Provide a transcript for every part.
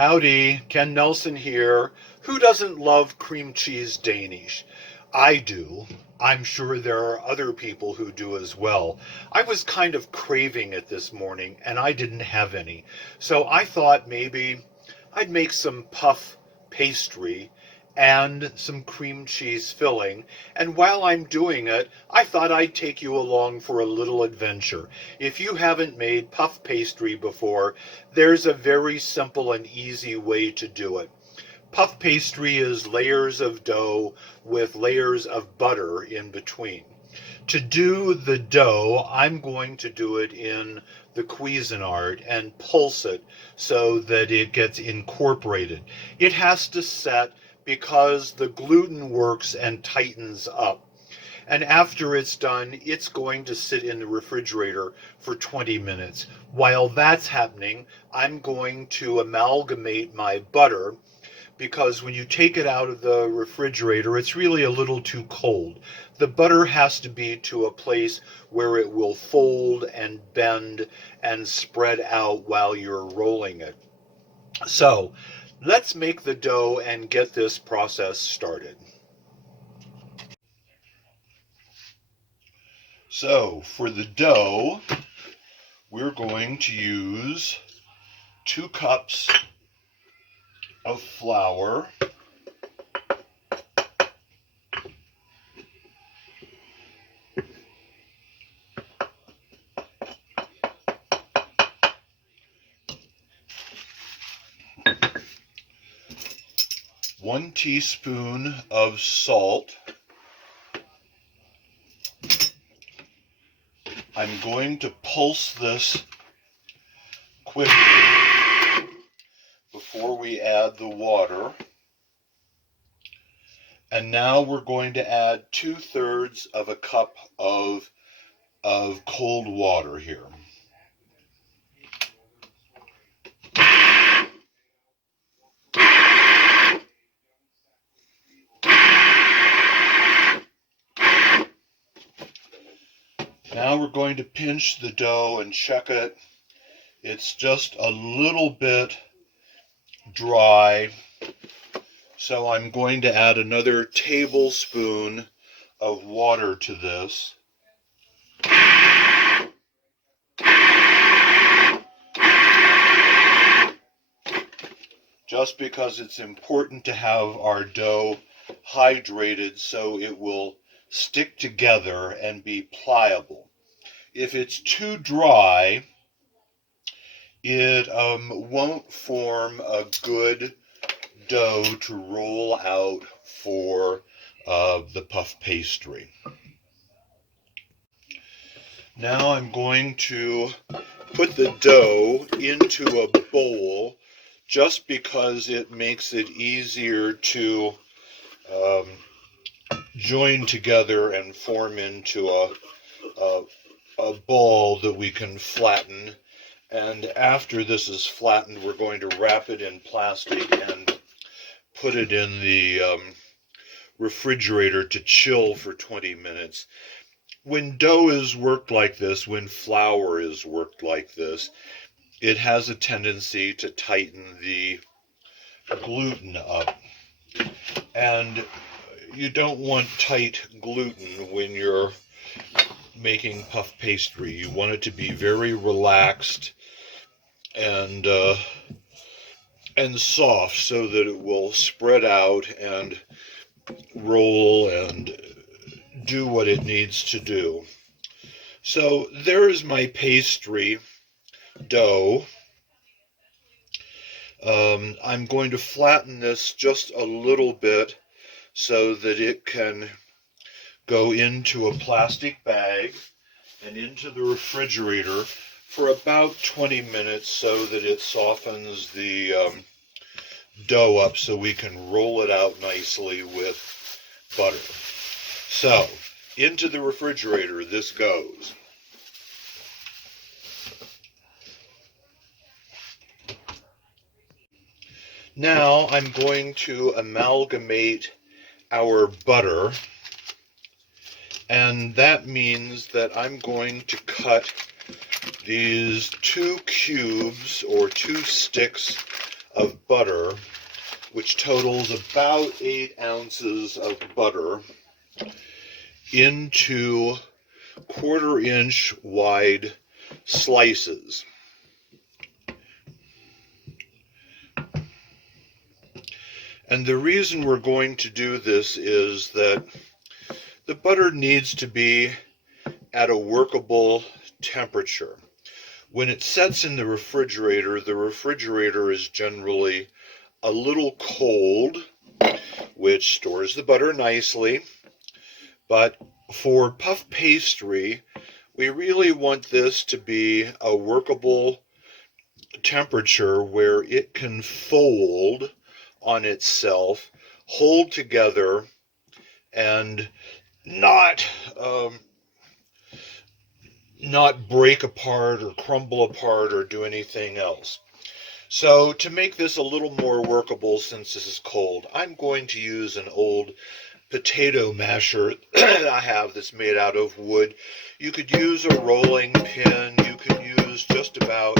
Howdy, Ken Nelson here. Who doesn't love cream cheese Danish? I do. I'm sure there are other people who do as well. I was kind of craving it this morning and I didn't have any. So I thought maybe I'd make some puff pastry and some cream cheese filling. And while I'm doing it, I thought I'd take you along for a little adventure. If you haven't made puff pastry before, there's a very simple and easy way to do it. Puff pastry is layers of dough with layers of butter in between. To do the dough, I'm going to do it in the Cuisinart and pulse it so that it gets incorporated. It has to set because the gluten works and tightens up. And after it's done, it's going to sit in the refrigerator for 20 minutes. While that's happening, I'm going to amalgamate my butter because when you take it out of the refrigerator, it's really a little too cold. The butter has to be to a place where it will fold and bend and spread out while you're rolling it. So let's make the dough and get this process started. So for the dough, we're going to use 2 cups of flour, 1 teaspoon of salt. I'm going to pulse this quickly before we add the water. And now we're going to add 2/3 of a cup of cold water here. Now we're going to pinch the dough and check it. It's just a little bit dry, so I'm going to add another tablespoon of water to this. Just because it's important to have our dough hydrated so it will stick together and be pliable. If it's too dry, it won't form a good dough to roll out for the puff pastry. Now I'm going to put the dough into a bowl just because it makes it easier to join together and form into a ball that we can flatten. And after this is flattened, we're going to wrap it in plastic and put it in the refrigerator to chill for 20 minutes. When dough is worked like this, when flour is worked like this, it has a tendency to tighten the gluten up. And you don't want tight gluten when you're making puff pastry. You want it to be very relaxed and soft so that it will spread out and roll and do what it needs to do. So there's my pastry dough. I'm going to flatten this just a little bit so that it can go into a plastic bag and into the refrigerator for about 20 minutes so that it softens the dough up so we can roll it out nicely with butter. So, into the refrigerator this goes. Now I'm going to amalgamate our butter, and that means that I'm going to cut these 2 cubes or 2 sticks of butter, which totals about 8 ounces of butter, into 1/4-inch wide slices. And the reason we're going to do this is that the butter needs to be at a workable temperature. When it sets in the refrigerator is generally a little cold, which stores the butter nicely. But for puff pastry, we really want this to be a workable temperature where it can fold on itself, hold together, and not break apart or crumble apart or do anything else. So to make this a little more workable, since this is cold, I'm going to use an old potato masher that I have that's made out of wood. You could use a rolling pin, you could use just about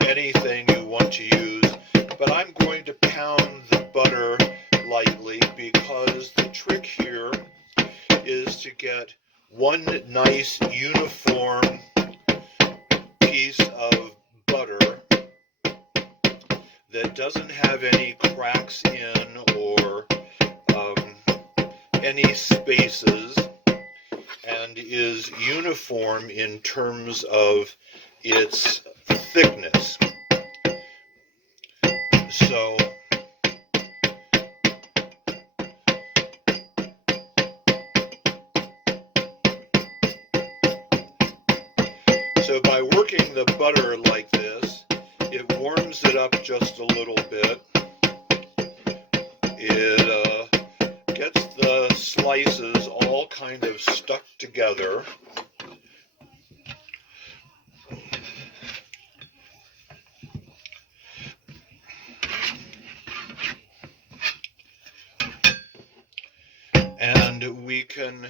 anything you want to use, but I'm going to pound the butter lightly because the trick here is to get one nice uniform piece of butter that doesn't have any cracks in or any spaces, and is uniform in terms of its thickness. So by working the butter like this, it warms it up just a little bit. It gets the slices all kind of stuck together. And we can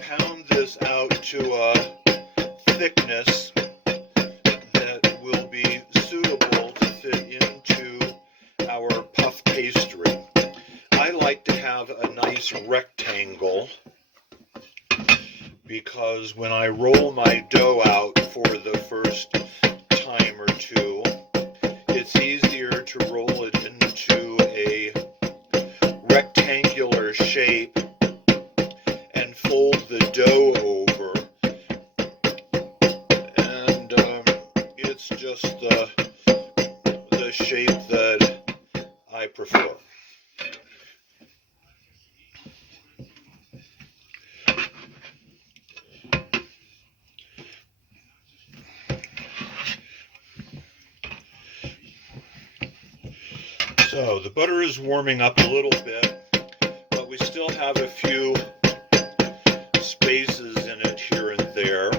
pound this out to a thickness that will be suitable to fit into our puff pastry. I like to have a nice rectangle because when I roll my dough out for the first time or two, it's easier to roll it into a rectangular shape and fold the dough over, and it's just the shape that I prefer. So the butter is warming up a little bit, but we still have a few spaces in it here and there.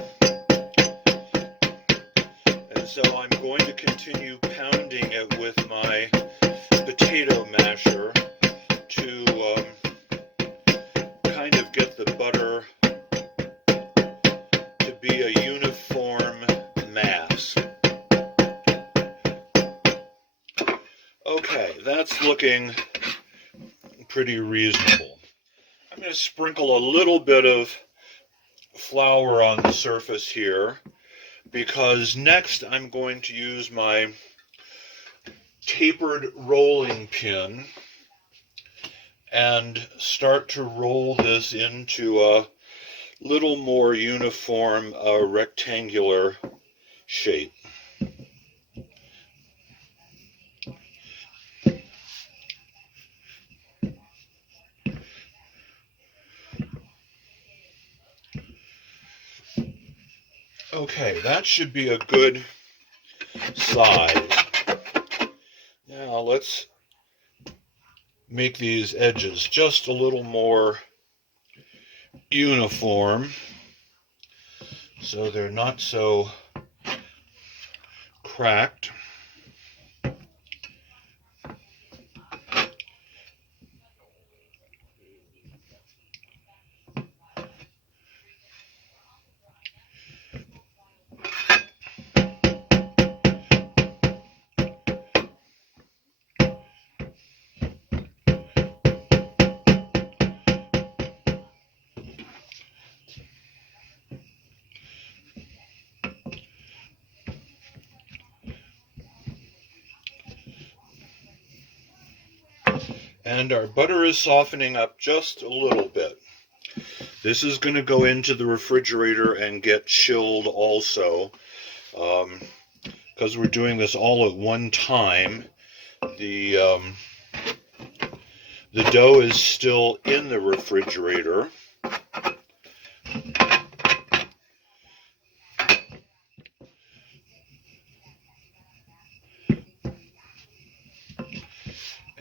And so I'm going to continue pounding it with my potato masher to kind of get the butter to be a uniform mass. Okay, that's looking pretty reasonable. I'm going to sprinkle a little bit of flour on the surface here because next I'm going to use my tapered rolling pin and start to roll this into a little more uniform rectangular shape. Okay, that should be a good size. Now let's make these edges just a little more uniform so they're not so cracked. And our butter is softening up just a little bit. This is going to go into the refrigerator and get chilled also. Because we're doing this all at one time, the dough is still in the refrigerator.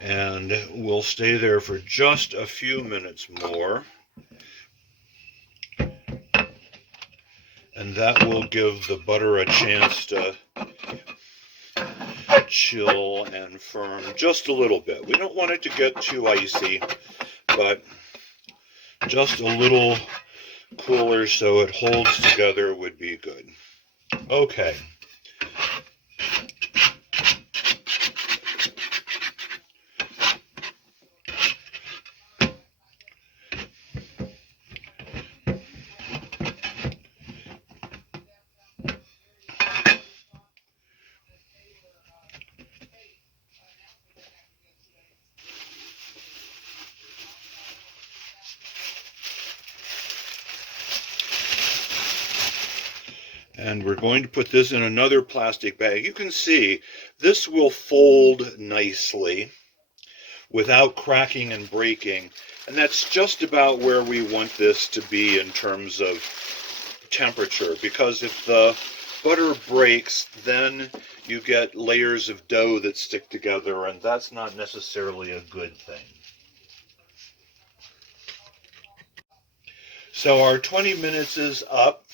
And we'll stay there for just a few minutes more. And that will give the butter a chance to chill and firm just a little bit. We don't want it to get too icy, but just a little cooler so it holds together would be good. Okay. And we're going to put this in another plastic bag. You can see this will fold nicely without cracking and breaking. And that's just about where we want this to be in terms of temperature. Because if the butter breaks, then you get layers of dough that stick together, and that's not necessarily a good thing. So our 20 minutes is up.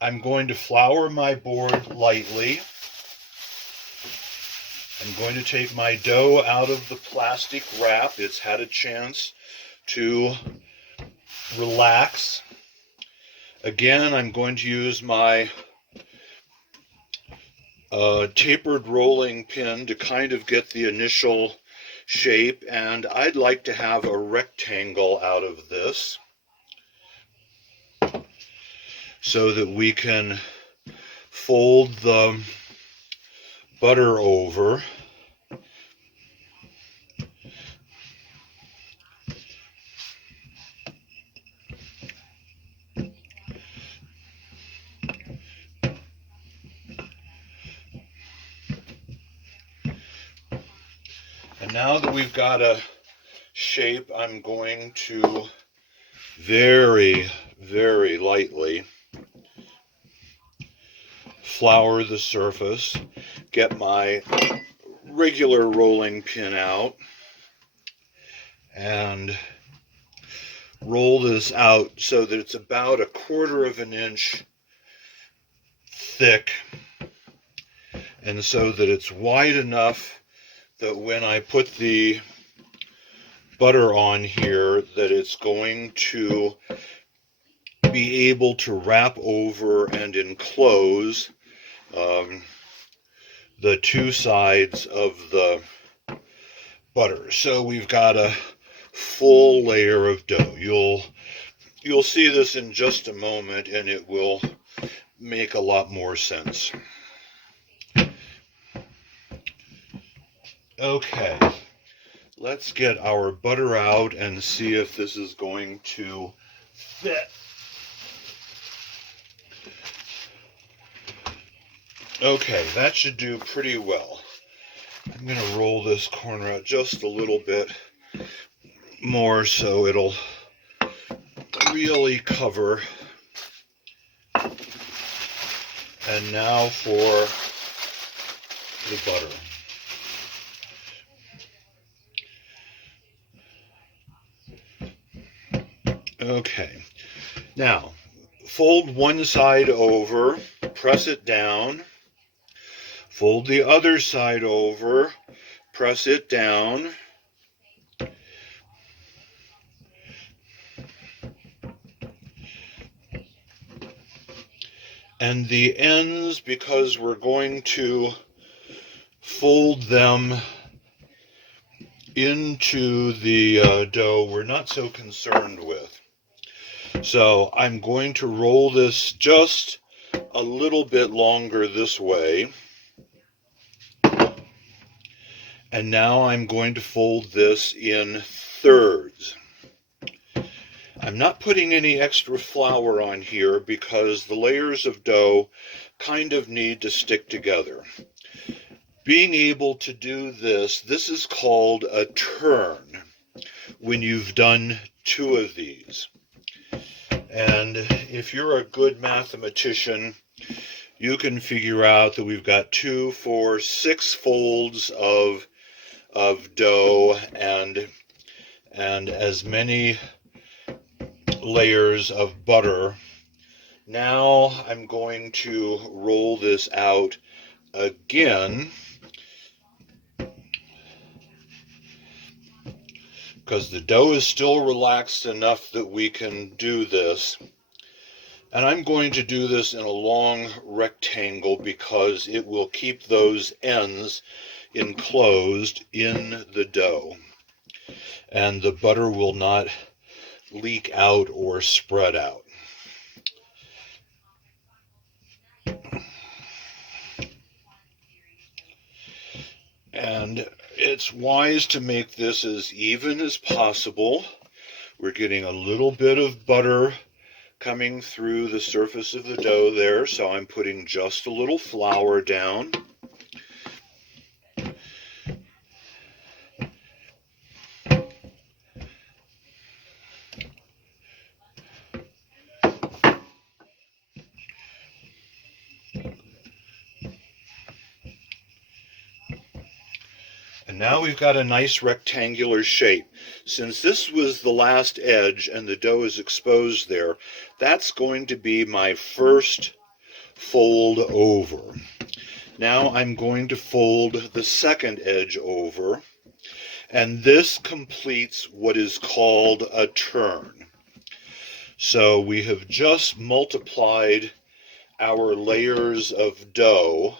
I'm going to flour my board lightly. I'm going to take my dough out of the plastic wrap. It's had a chance to relax. Again, I'm going to use my tapered rolling pin to kind of get the initial shape, and I'd like to have a rectangle out of this so that we can fold the butter over. And now that we've got a shape, I'm going to very, very lightly flour the surface, get my regular rolling pin out, and roll this out so that it's about 1/4 of an inch thick, and so that it's wide enough that when I put the butter on here, that it's going to be able to wrap over and enclose the two sides of the butter. So we've got a full layer of dough. You'll see this in just a moment, and it will make a lot more sense. Okay, let's get our butter out and see if this is going to fit. Okay, that should do pretty well. I'm going to roll this corner out just a little bit more so it'll really cover. And now for the butter. Okay, now fold one side over, press it down, fold the other side over, press it down, and the ends, because we're going to fold them into the dough, we're not so concerned with. So I'm going to roll this just a little bit longer this way, And now I'm going to fold this in thirds. I'm not putting any extra flour on here because the layers of dough kind of need to stick together. Being able to do this is called a turn when you've done 2 of these. And if you're a good mathematician, you can figure out that we've got 2, 4, 6 folds of dough and as many layers of butter. Now I'm going to roll this out again because the dough is still relaxed enough that we can do this. And I'm going to do this in a long rectangle because it will keep those ends enclosed in the dough. And the butter will not leak out or spread out. And it's wise to make this as even as possible. We're getting a little bit of butter coming through the surface of the dough there, so I'm putting just a little flour down. And now we've got a nice rectangular shape. Since this was the last edge and the dough is exposed there, that's going to be my first fold over. Now I'm going to fold the second edge over, and this completes what is called a turn. So we have just multiplied our layers of dough.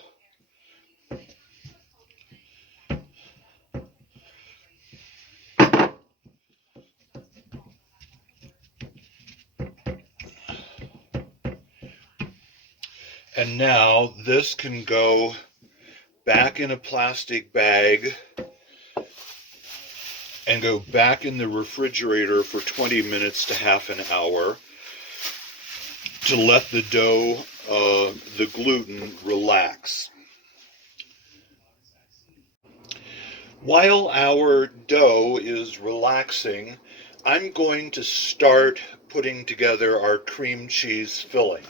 And now this can go back in a plastic bag and go back in the refrigerator for 20 minutes to half an hour to let the dough, the gluten, relax. While our dough is relaxing, I'm going to start putting together our cream cheese filling.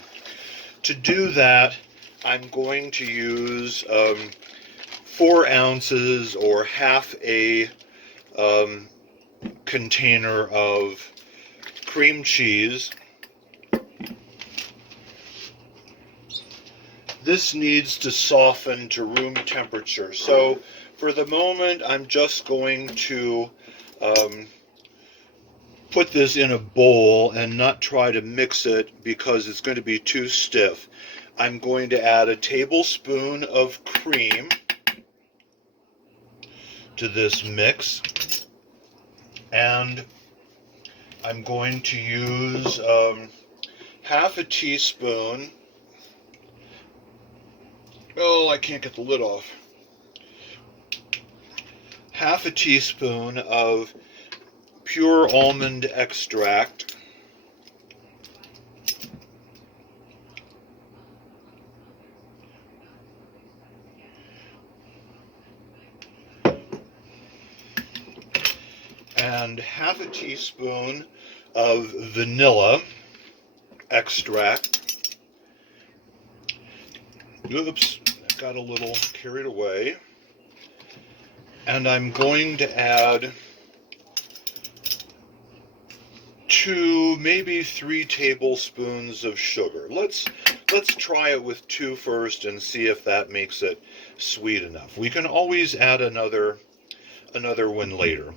To do that, I'm going to use 4 ounces or half a container of cream cheese. This needs to soften to room temperature. So for the moment, I'm just going to put this in a bowl and not try to mix it because it's going to be too stiff. I'm going to add a tablespoon of cream to this mix, and I'm going to use half a teaspoon. Oh, I can't get the lid off. Half a teaspoon of pure almond extract. And half a teaspoon of vanilla extract. Oops, got a little carried away. And I'm going to add 2, maybe 3 tablespoons of sugar. Let's try it with 2 first and see if that makes it sweet enough. We can always add another one later.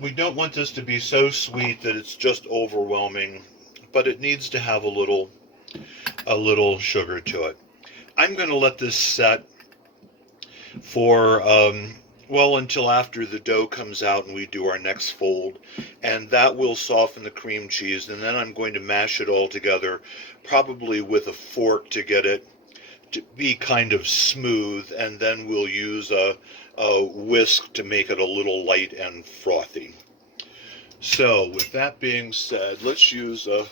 We don't want this to be so sweet that it's just overwhelming, but it needs to have a little sugar to it. I'm going to let this set for well, until after the dough comes out and we do our next fold, and that will soften the cream cheese. And then I'm going to mash it all together, probably with a fork, to get it to be kind of smooth, and then we'll use a whisk to make it a little light and frothy. So with that being said, let's use a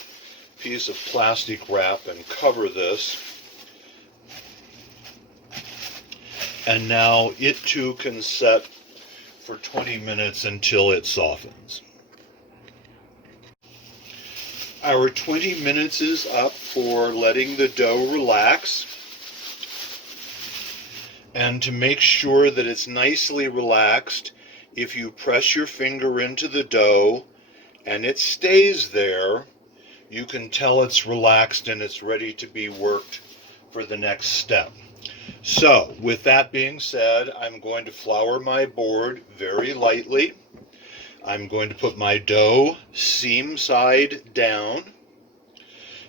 piece of plastic wrap and cover this. And now it too can set for 20 minutes until it softens. Our 20 minutes is up for letting the dough relax. And to make sure that it's nicely relaxed, if you press your finger into the dough and it stays there, you can tell it's relaxed and it's ready to be worked for the next step. So, with that being said, I'm going to flour my board very lightly. I'm going to put my dough seam side down.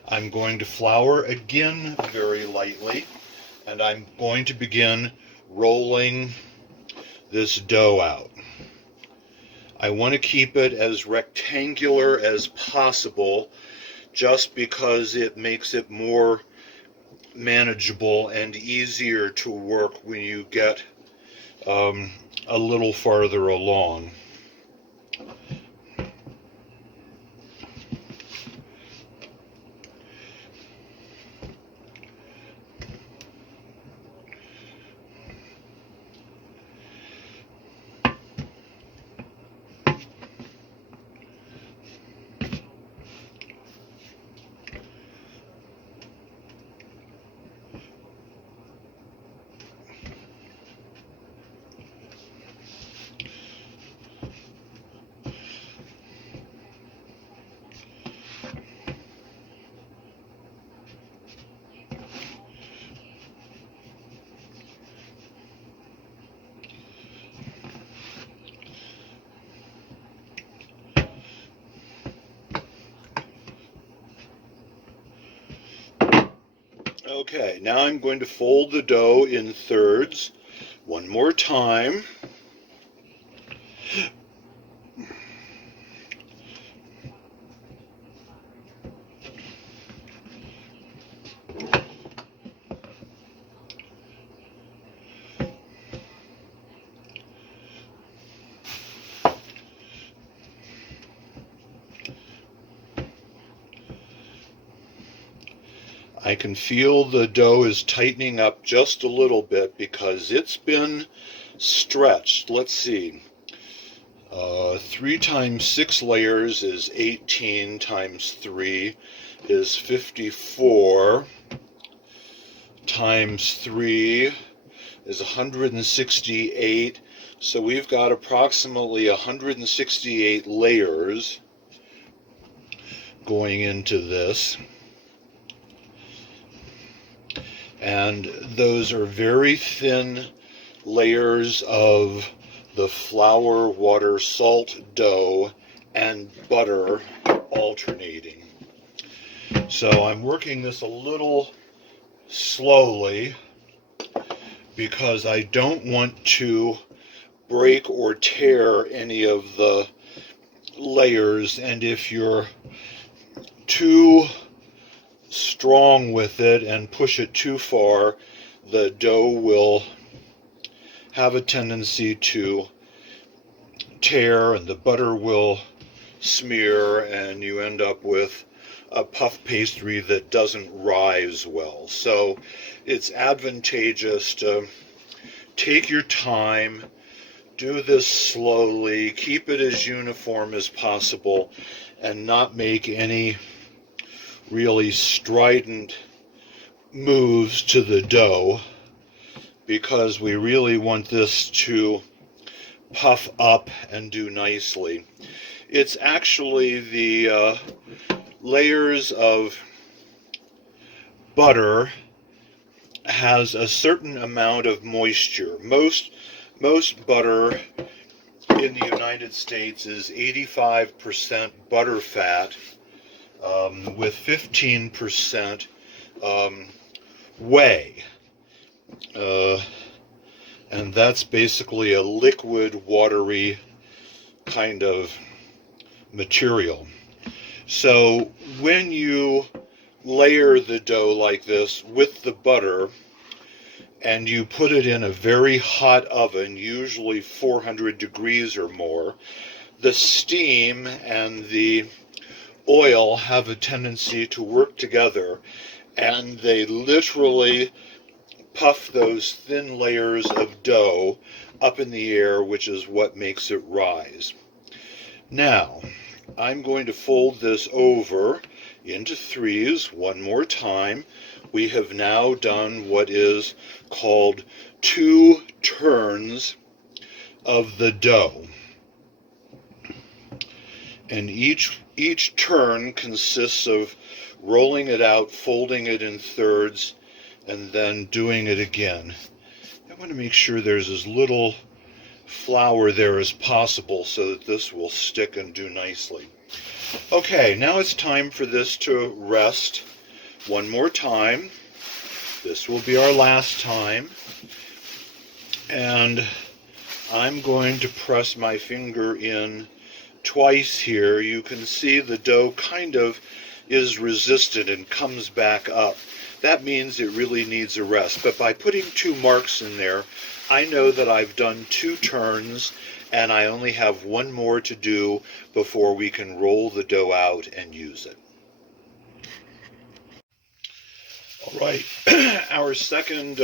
I'm going to flour again very lightly, and I'm going to begin rolling this dough out. I want to keep it as rectangular as possible, just because it makes it more manageable and easier to work when you get a little farther along. Okay, now I'm going to fold the dough in thirds one more time. I can feel the dough is tightening up just a little bit because it's been stretched. Let's see. 3 times 6 layers is 18, times 3 is 54, times 3 is 168. So we've got approximately 168 layers going into this. And those are very thin layers of the flour, water, salt, dough, and butter alternating. So I'm working this a little slowly because I don't want to break or tear any of the layers, and if you're too strong with it and push it too far, the dough will have a tendency to tear and the butter will smear, and you end up with a puff pastry that doesn't rise well. So it's advantageous to take your time, do this slowly, keep it as uniform as possible, and not make any really strident moves to the dough, because we really want this to puff up and do nicely. It's actually the layers of butter has a certain amount of moisture. Most butter in the United States is 85% butter fat, with 15% whey. And that's basically a liquid, watery kind of material. So when you layer the dough like this with the butter, and you put it in a very hot oven, usually 400 degrees or more, the steam and the oil have a tendency to work together, and they literally puff those thin layers of dough up in the air, which is what makes it rise. Now, I'm going to fold this over into threes one more time. We have now done what is called 2 turns of the dough. And each turn consists of rolling it out, folding it in thirds, and then doing it again. I want to make sure there's as little flour there as possible so that this will stick and do nicely. Okay, now it's time for this to rest one more time. This will be our last time. And I'm going to press my finger in twice here. You can see the dough kind of is resistant and comes back up. That means it really needs a rest. But by putting 2 marks in there, I know that I've done 2 turns and I only have 1 more to do before we can roll the dough out and use it. All right, our second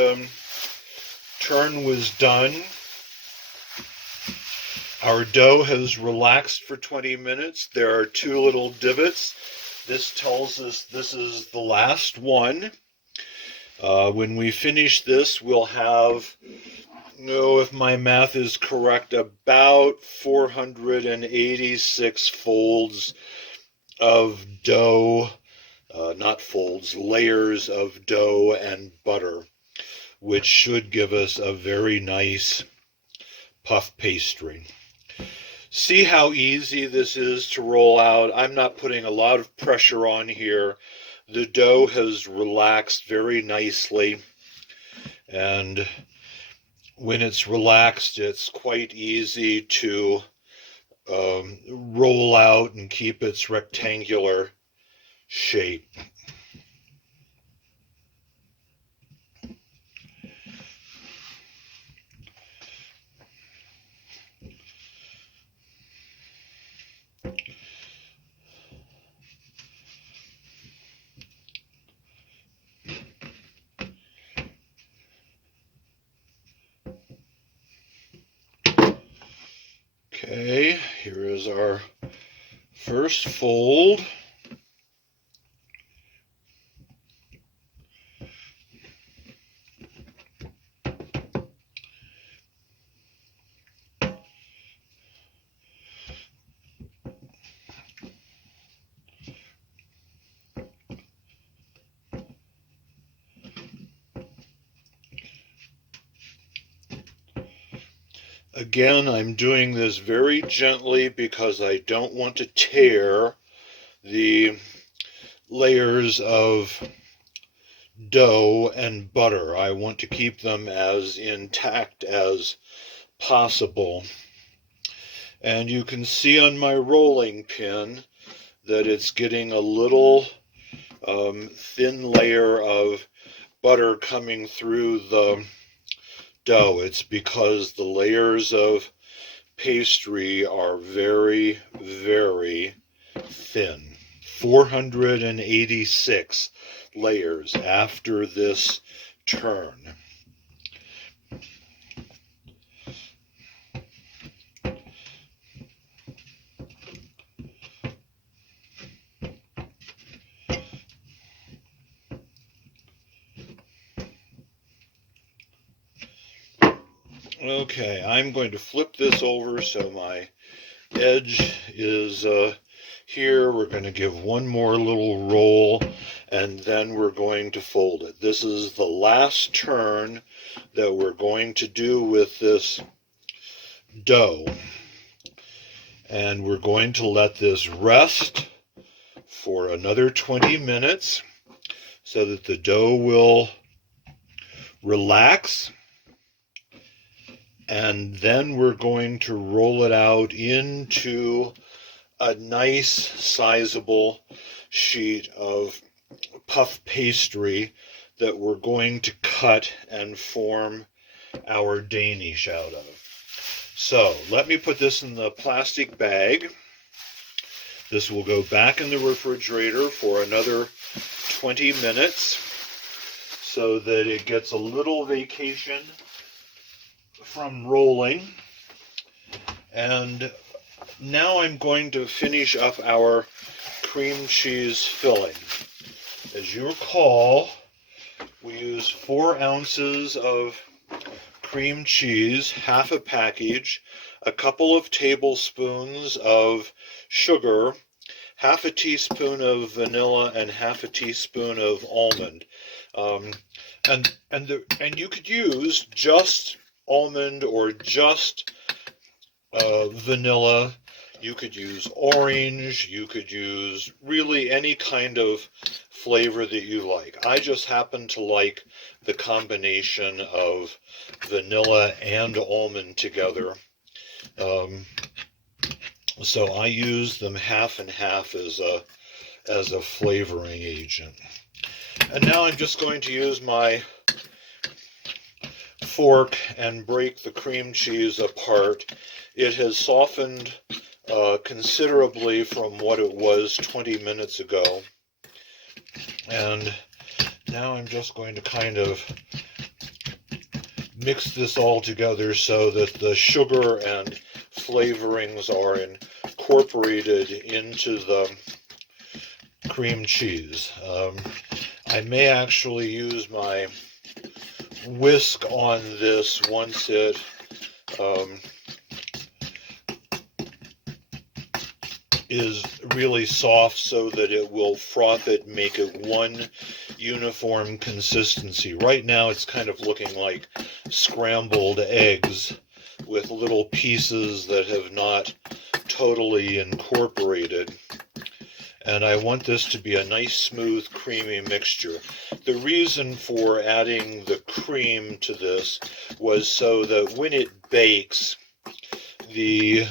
turn was done. Our dough has relaxed for 20 minutes. There are 2 little divots. This tells us this is the last one. When we finish this, we'll have, if my math is correct, about 486 folds of dough, not folds, layers of dough and butter, which should give us a very nice puff pastry. See how easy this is to roll out. I'm not putting a lot of pressure on here. The dough has relaxed very nicely, and when it's relaxed, it's quite easy to roll out and keep its rectangular shape. Okay, here is our first fold. Again, I'm doing this very gently because I don't want to tear the layers of dough and butter. I want to keep them as intact as possible. And you can see on my rolling pin that it's getting a little thin layer of butter coming through the dough. It's because the layers of pastry are very, very thin. 486 layers after this turn. Okay, I'm going to flip this over so my edge is here. We're going to give one more little roll, and then we're going to fold it. This is the last turn that we're going to do with this dough. And we're going to let this rest for another 20 minutes so that the dough will relax. And then we're going to roll it out into a nice sizable sheet of puff pastry that we're going to cut and form our Danish out of. So let me put this in the plastic bag. This will go back in the refrigerator for another 20 minutes so that it gets a little vacation from rolling. And now I'm going to finish up our cream cheese filling. As you recall, we use 4 ounces of cream cheese, half a package, a couple of tablespoons of sugar, half a teaspoon of vanilla, and half a teaspoon of almond. And you could use just almond or just vanilla. You could use orange. You could use really any kind of flavor that you like. I just happen to like the combination of vanilla and almond together. So I use them half and half as a flavoring agent. And now I'm just going to use my fork and break the cream cheese apart. It has softened considerably from what it was 20 minutes ago. And now I'm just going to kind of mix this all together so that the sugar and flavorings are incorporated into the cream cheese. I may actually use my whisk on this once it is really soft so that it will froth it, make it one uniform consistency. Right now it's kind of looking like scrambled eggs with little pieces that have not totally incorporated. And I want this to be a nice, smooth, creamy mixture. The reason for adding the cream to this was so that when it bakes, the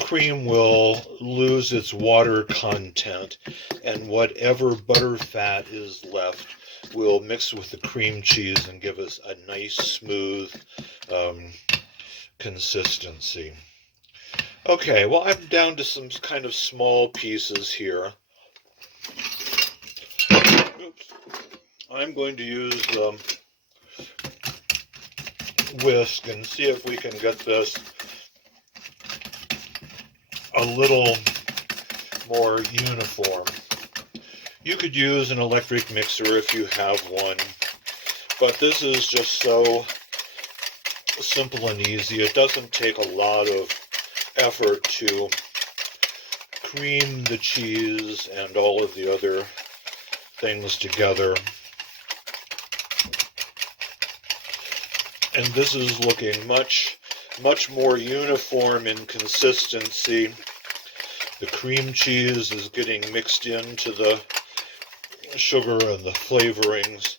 cream will lose its water content, and whatever butter fat is left will mix with the cream cheese and give us a nice, smooth consistency. Okay, well, I'm down to some kind of small pieces here. Oops. I'm going to use the whisk and see if we can get this a little more uniform. You could use an electric mixer if you have one, but this is just so simple and easy. It doesn't take a lot of effort to cream the cheese and all of the other things together. And this is looking much more uniform in consistency. The cream cheese is getting mixed into the sugar and the flavorings,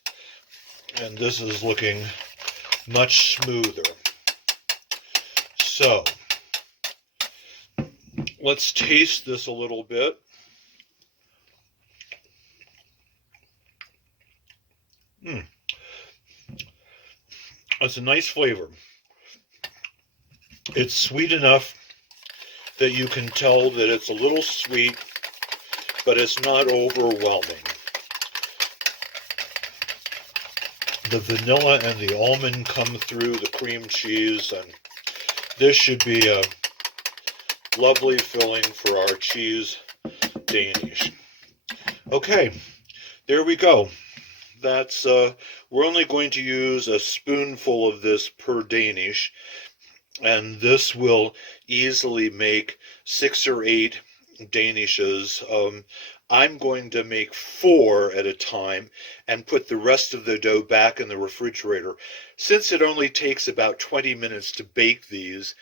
and this is looking much smoother. So let's taste this a little bit. It's a nice flavor. It's sweet enough that you can tell that it's a little sweet, but it's not overwhelming. The vanilla and the almond come through the cream cheese, and this should be a lovely filling for our cheese Danish. Okay, there we go. That's we're only going to use a spoonful of this per Danish, and this will easily make 6 or 8 Danishes. I'm going to make 4 at a time and put the rest of the dough back in the refrigerator. Since it only takes about 20 minutes to bake these,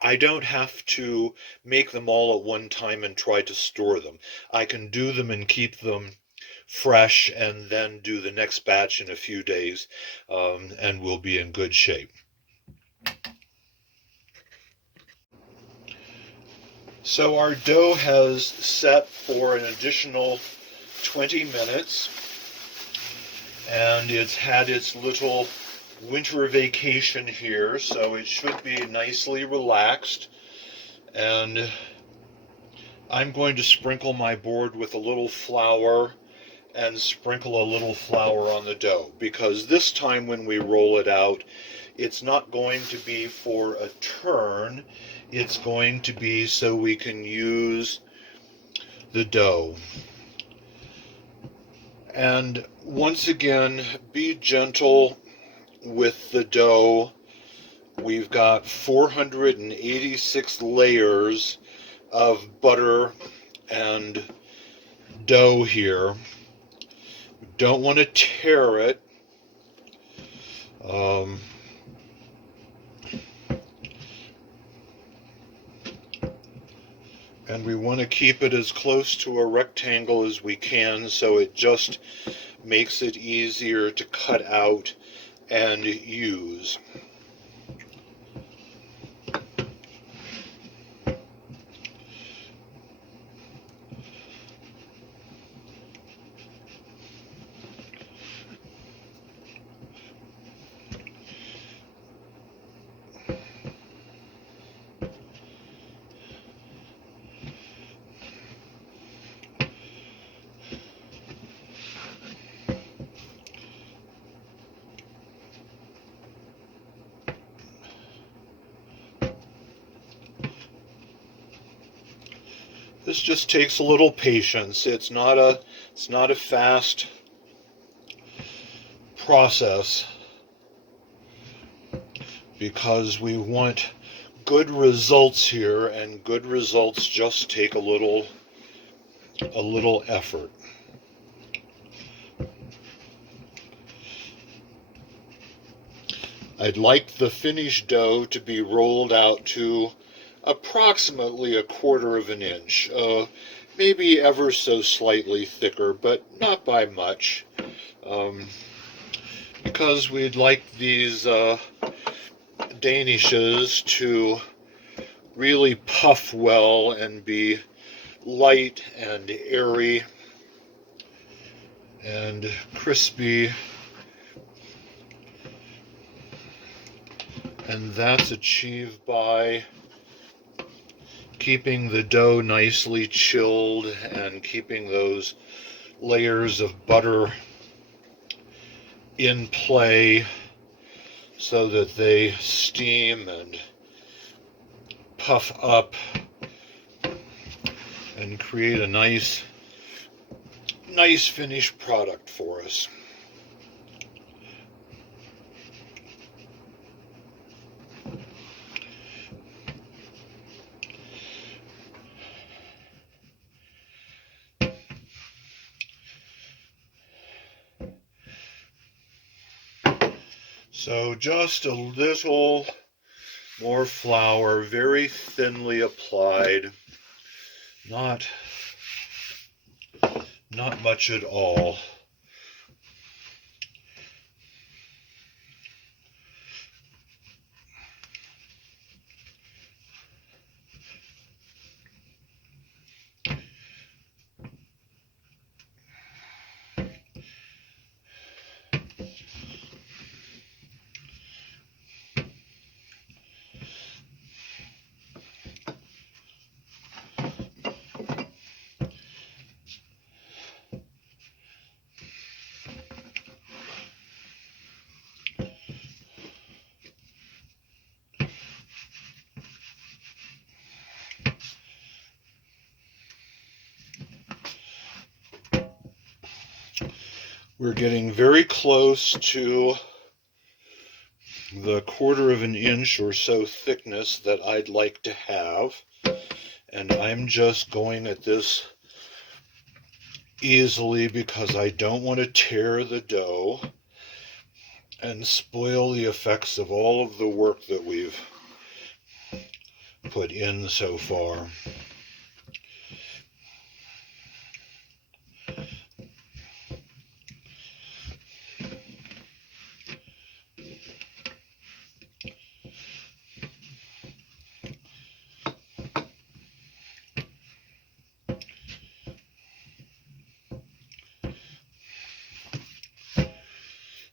I don't have to make them all at one time and try to store them. I can do them and keep them fresh and then do the next batch in a few days, and we'll be in good shape. So our dough has set for an additional 20 minutes. and it's had its little winter vacation here, so it should be nicely relaxed. And I'm going to sprinkle my board with a little flour and sprinkle a little flour on the dough, because this time when we roll it out, it's not going to be for a turn, it's going to be so we can use the dough. And once again, be gentle with the dough. We've got 486 layers of butter and dough here. We don't want to tear it. And we want to keep it as close to a rectangle as we can, so it just makes it easier to cut out and use. This just takes a little patience. It's not a fast process, because we want good results here, and good results just take a little effort. I'd like the finished dough to be rolled out to approximately 1/4 of an inch, maybe ever so slightly thicker, but not by much, because we'd like these Danishes to really puff well and be light and airy and crispy. And that's achieved by keeping the dough nicely chilled and keeping those layers of butter in play so that they steam and puff up and create a nice finished product for us. So just a little more flour, very thinly applied, not much at all. We're getting very close to the 1/4 of an inch or so thickness that I'd like to have. And I'm just going at this easily because I don't want to tear the dough and spoil the effects of all of the work that we've put in so far.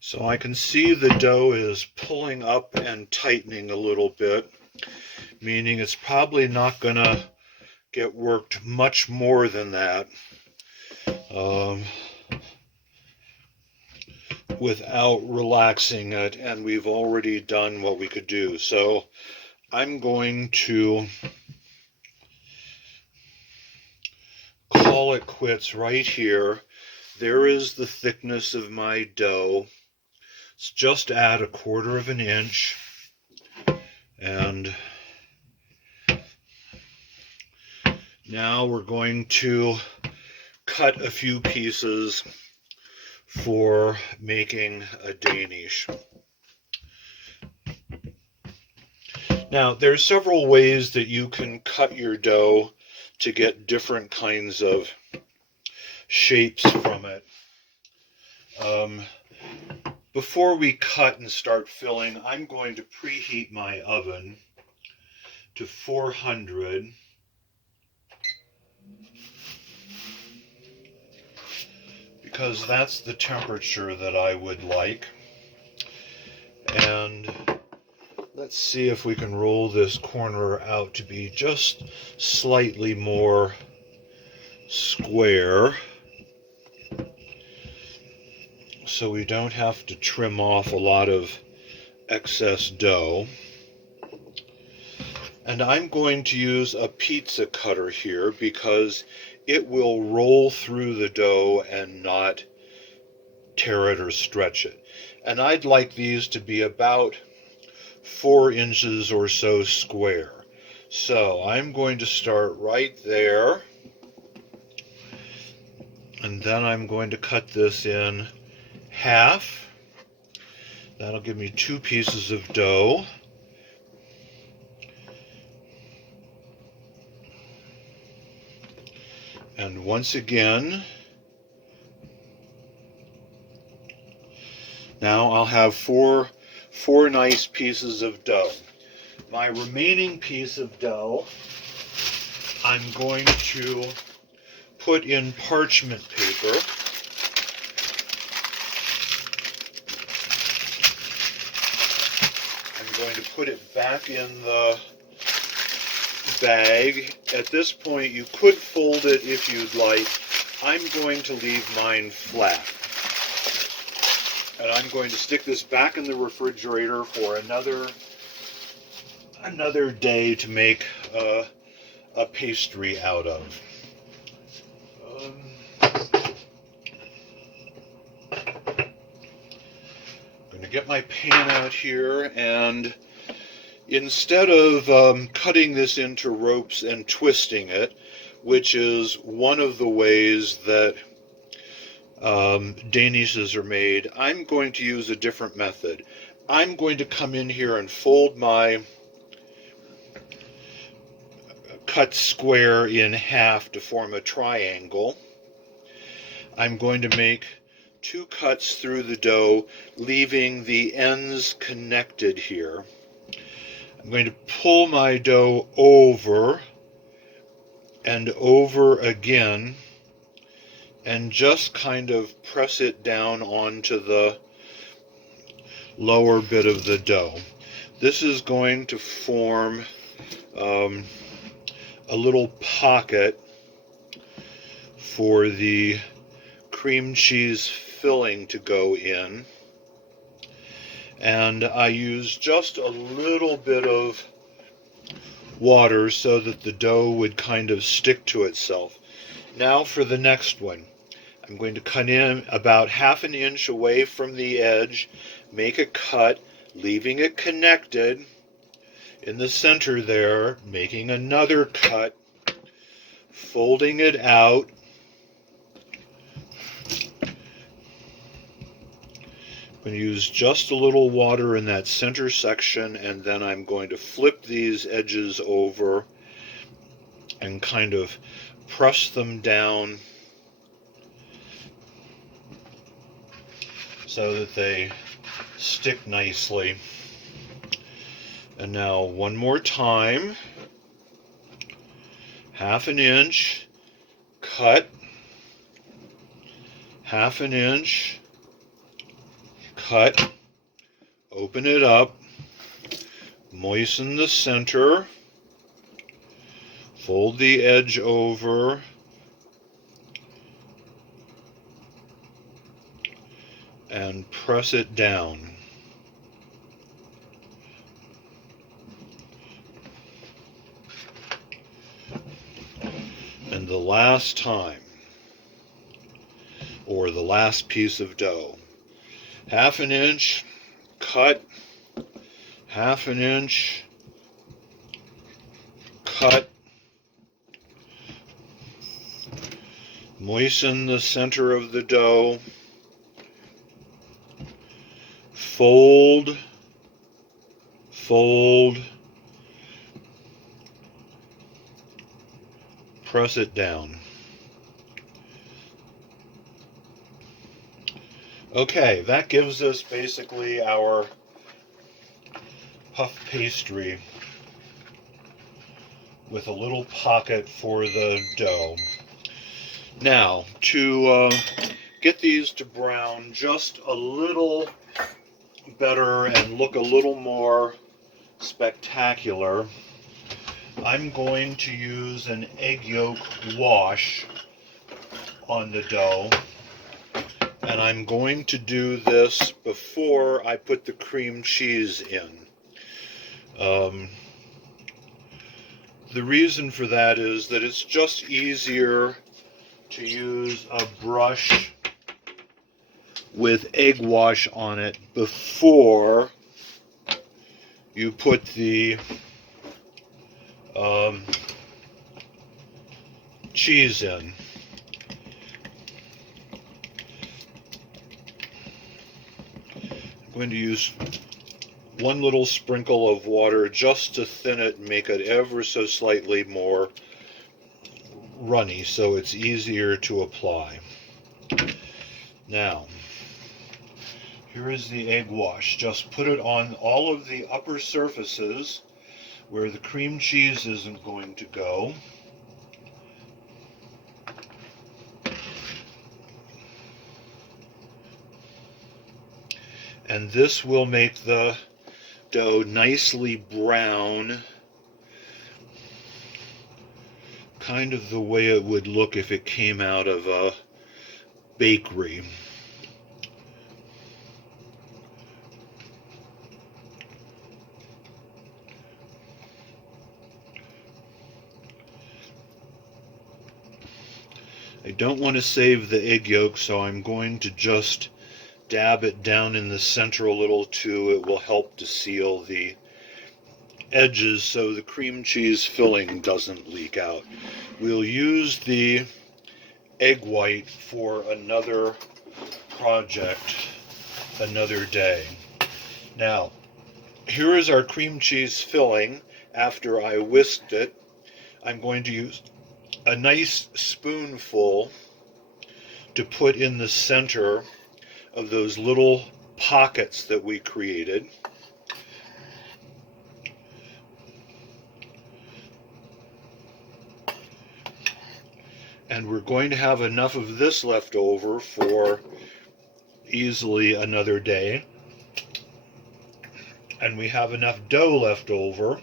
So I can see the dough is pulling up and tightening a little bit, meaning it's probably not going to get worked much more than that without relaxing it, and we've already done what we could do. So I'm going to call it quits right here. There is the thickness of my dough. Let's just add 1/4 of an inch, and now we're going to cut a few pieces for making a Danish. Now, there's several ways that you can cut your dough to get different kinds of shapes from it. Before we cut and start filling, I'm going to preheat my oven to 400. Because that's the temperature that I would like. And let's see if we can roll this corner out to be just slightly more square, so we don't have to trim off a lot of excess dough. And I'm going to use a pizza cutter here because it will roll through the dough and not tear it or stretch it. And I'd like these to be about 4 inches or so square. So I'm going to start right there, and then I'm going to cut this in half. That'll give me 2 pieces of dough. And once again, now I'll have four nice pieces of dough. My remaining piece of dough, I'm going to put in parchment paper. I'm going to put it back in the bag. At this point, you could fold it if you'd like. I'm going to leave mine flat. And I'm going to stick this back in the refrigerator for another day to make a pastry out of. I'm going to get my pan out here, and instead of cutting this into ropes and twisting it, which is one of the ways that Danishes are made, I'm going to use a different method. I'm going to come in here and fold my cut square in half to form a triangle. I'm going to make 2 cuts through the dough, leaving the ends connected here. I'm going to pull my dough over and over again and just kind of press it down onto the lower bit of the dough. This is going to form a little pocket for the cream cheese filling to go in. And I use just a little bit of water so that the dough would kind of stick to itself. Now for the next one. I'm going to cut in about 1/2 inch away from the edge, make a cut, leaving it connected in the center there, making another cut, folding it out, I'm going to use just a little water in that center section, and then I'm going to flip these edges over and kind of press them down so that they stick nicely. And now one more time, 1/2 inch, cut, 1/2 inch, cut, open it up, moisten the center, fold the edge over, and press it down. And the last time, or the last piece of dough, 1/2 inch, cut, 1/2 inch, cut, moisten the center of the dough, fold, fold, press it down. Okay, that gives us basically our puff pastry with a little pocket for the dough. Now, to get these to brown just a little better and look a little more spectacular, I'm going to use an egg yolk wash on the dough, and I'm going to do this before I put the cream cheese in. The reason for that is that it's just easier to use a brush with egg wash on it before you put the cheese in. I'm going to use one little sprinkle of water just to thin it and make it ever so slightly more runny so it's easier to apply. Now, here is the egg wash. Just put it on all of the upper surfaces where the cream cheese isn't going to go. And this will make the dough nicely brown, kind of the way it would look if it came out of a bakery. I don't want to save the egg yolk, so I'm going to just dab it down in the center a little too. It will help to seal the edges so the cream cheese filling doesn't leak out. We'll use the egg white for another project another day. Now, here is our cream cheese filling after I whisked it. I'm going to use a nice spoonful to put in the center of those little pockets that we created. And we're going to have enough of this left over for easily another day. And we have enough dough left over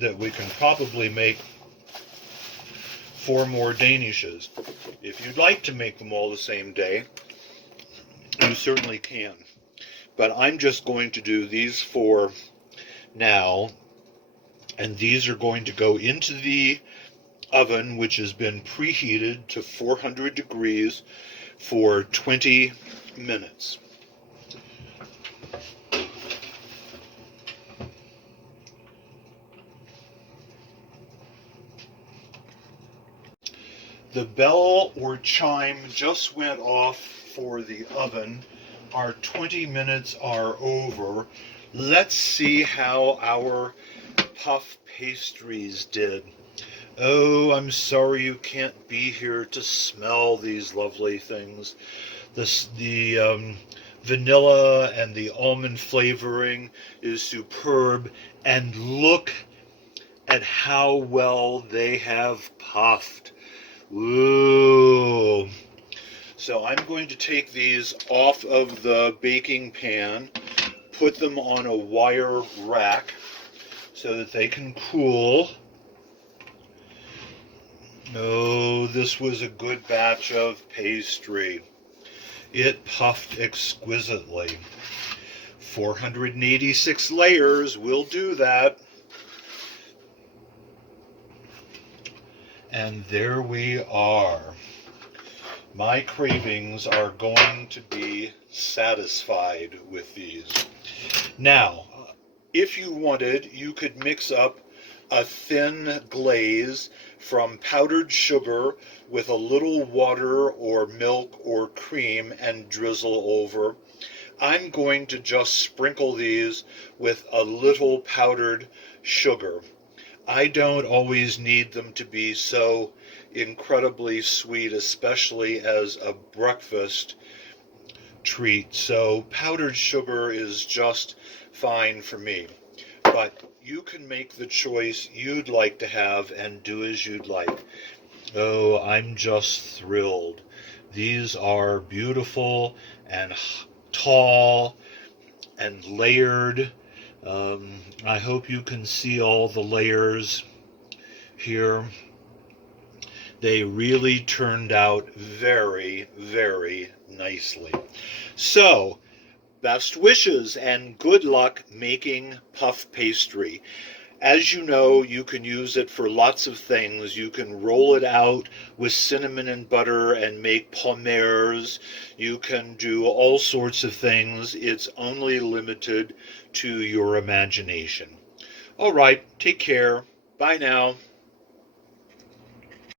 that we can probably make 4 more Danishes. If you'd like to make them all the same day, you certainly can. But I'm just going to do these 4 now, and these are going to go into the oven, which has been preheated to 400 degrees for 20 minutes. The bell or chime just went off for the oven. Our 20 minutes are over. Let's see how our puff pastries did. Oh, I'm sorry you can't be here to smell these lovely things. The vanilla and the almond flavoring is superb, and look at how well they have puffed. Ooh. So I'm going to take these off of the baking pan, put them on a wire rack so that they can cool. Oh, this was a good batch of pastry. It puffed exquisitely. 486 layers will do that. And there we are. My cravings are going to be satisfied with these. Now, if you wanted, you could mix up a thin glaze from powdered sugar with a little water or milk or cream and drizzle over. I'm going to just sprinkle these with a little powdered sugar. I don't always need them to be so incredibly sweet, especially as a breakfast treat. So powdered sugar is just fine for me. But you can make the choice you'd like to have and do as you'd like. Oh, I'm just thrilled. These are beautiful and tall and layered. I hope you can see all the layers here. They really turned out very, very nicely. So, best wishes and good luck making puff pastry. As you know, you can use it for lots of things. You can roll it out with cinnamon and butter and make pommes. You can do all sorts of things. It's only limited to your imagination. All right, take care. Bye now.